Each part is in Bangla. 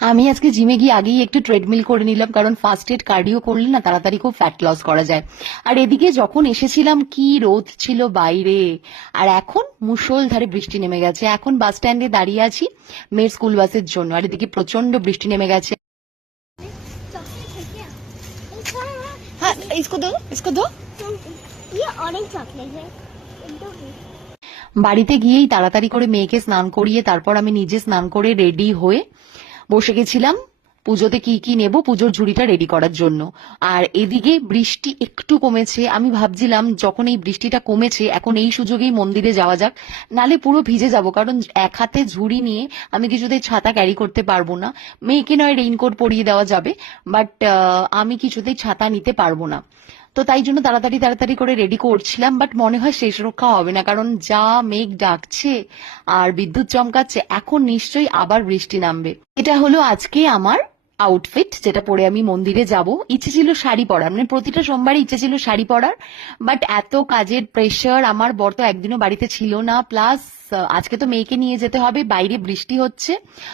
আমি আজকে জিমে গিয়ে আগেই একটু ট্রেডমিল করে নিলাম, কারণ ফার্স্ট এড কার্ডিও করলে না তাড়াতাড়ি খুব ফ্যাট লস করা যায়। আর এদিকে যখন এসেছিলাম কি রোদ ছিল বাইরে, আর এখন মুষলধারে বৃষ্টি নেমে গেছে। এখন বাস স্ট্যান্ডে দাঁড়িয়ে আছি মেয়ের স্কুল বাসের জন্য, আর এদিকে প্রচন্ড বৃষ্টি নেমে গেছে। चॉकलेट है क्या? एक और है। হ্যাঁ, ইসকো দো, ইসকো দো। ये ऑरेंज चॉकलेट है। दो है। বাড়িতে গিয়েই তাড়াতাড়ি করে মেয়েকে স্নান করিয়ে তারপর আমি নিজে স্নান করে রেডি হয়ে বসে গেছিলাম পুজোতে কি কি নেব, পুজোর ঝুড়িটা রেডি করার জন্য। আর এদিকে বৃষ্টি একটু কমেছে, আমি ভাবছিলাম যখন এই বৃষ্টিটা কমেছে এখন এই সুযোগেই মন্দিরে যাওয়া যাক, নালে পুরো ভিজে যাব। কারণ এক হাতে ঝুড়ি নিয়ে আমি কিছুতেই ছাতা ক্যারি করতে পারবো না। মেয়েকে নয় রেইনকোট পরিয়ে দেওয়া যাবে, বাট আমি কিছুতেই ছাতা নিতে পারবো না। তো তাই জন্য তাড়াতাড়ি তাড়াতাড়ি করে রেডি করছিলাম, বাট মনে হয় শেষ রক্ষা হবে না, কারণ যা মেঘ ডাকছে আর বিদ্যুৎ চমকাচ্ছে, এখন নিশ্চয়ই আবার বৃষ্টি নামবে। এটা হলো আজকে আমার আউটফিট, যেটা পরে আমি মন্দিরে যাব। ইচ্ছে ছিল শাড়ি পরার, মানে প্রতিটা সোমবারই ইচ্ছে ছিল শাড়ি পরার, বাট এত কাজের প্রেশার, আমার বর তো একদিনও বাড়িতে ছিল না, প্লাস আজকে তো মেয়েকে নিয়ে যেতে হবে, বাইরে বৃষ্টি হচ্ছে,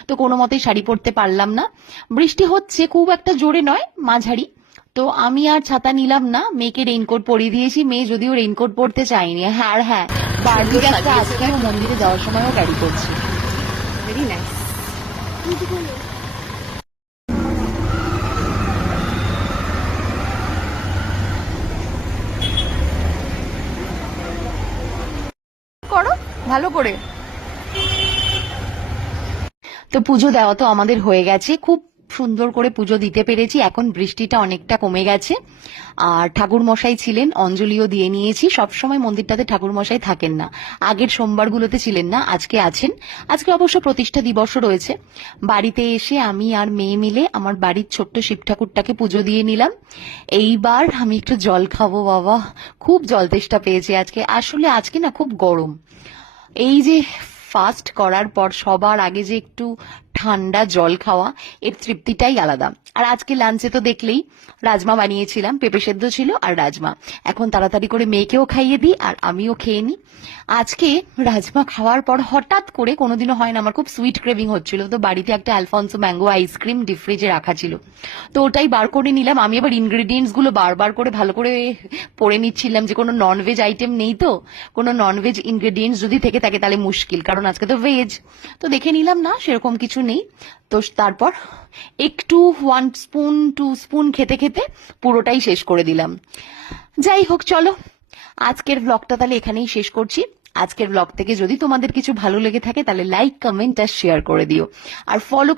তো কোনো মতেই শাড়ি পরতে পারলাম না। বৃষ্টি হচ্ছে খুব একটা জোরে নয়, মাঝারি। তো আমি আর ছাতা নিলাম না, মেয়েকে রেইনকোট পরিয়ে দিয়েছি। মেয়ে যদিও রেইনকোট পরতে চায়নি। হ্যাঁ আর হ্যাঁ, বার্লি ব্যাগটা আজকেও মন্দিরে যাওয়ার সময়ও ক্যারি করছি। Very nice. করো ভালো করে। তো পুজো দেওয়া তো আমাদের হয়ে গেছে, খুব সুন্দর করে পুজো দিতে পেরেছি। এখন বৃষ্টিটা অনেকটা কমে গেছে, আর ঠাকুর মশাই ছিলেন, অঞ্জলিও দিয়ে নিয়েছি। সবসময় মন্দিরটাতে ঠাকুর মশাই থাকেন না, আগের সোমবারগুলোতে ছিলেন না, আজকে আছেন। আজকে অবশ্য প্রতিষ্ঠা দিবসও রয়েছে। বাড়িতে এসে আমি আর মেয়ে মিলে আমার বাড়ির ছোট্ট শিব ঠাকুরটাকে পুজো দিয়ে নিলাম। এইবার আমি একটু জল খাবো। বাবা, খুব জল তেষ্টা পেয়েছে আজকে। আসলে আজকে না খুব গরম। এই যে ফাস্ট করার পর সবার আগে যে একটু ঠান্ডা জল খাওয়া, এর তৃপ্তিটাই আলাদা। আর আজকে লাঞ্চে তো দেখলেই রাজমা বানিয়েছিলাম, পেঁপে সেদ্ধ ছিল আর রাজমা। এখন তাড়াতাড়ি করে মেয়েকেও খাইয়ে দিই আর আমিও খেয়ে নিই। আজকে রাজমা খাওয়ার পর হঠাৎ করে, কোনোদিনও হয় না, আমার খুব সুইট ক্রেভিং হচ্ছিল। তো বাড়িতে একটা অ্যালফনসো ম্যাঙ্গো আইসক্রিম ডিপ ফ্রিজে রাখা ছিল, তো ওটাই বার করে নিলাম। আমি আবার ইনগ্রেডিয়েন্টস গুলো বারবার করে ভালো করে পড়ে নিচ্ছিলাম যে কোনো ননভেজ আইটেম নেই, তো কোনো ননভেজ ইনগ্রেডিয়েন্টস যদি থেকে থাকে তাহলে মুশকিল, কারণ আজকে তো ভেজ। তো দেখে নিলাম না সেরকম কিছু নেই। তো তারপর একটু 1 স্পুন 2 স্পুন খেতে খেতে পুরোটাই শেষ করে দিলাম। যাই হোক, চলো আজকের ব্লগটা তাহলে এখানেই শেষ করছি। আজকের ব্লগ থেকে যদি তোমাদের কিছু ভালো লেগে থাকে তাহলে লাইক, কমেন্ট আর শেয়ার করে দিও, আর ফলো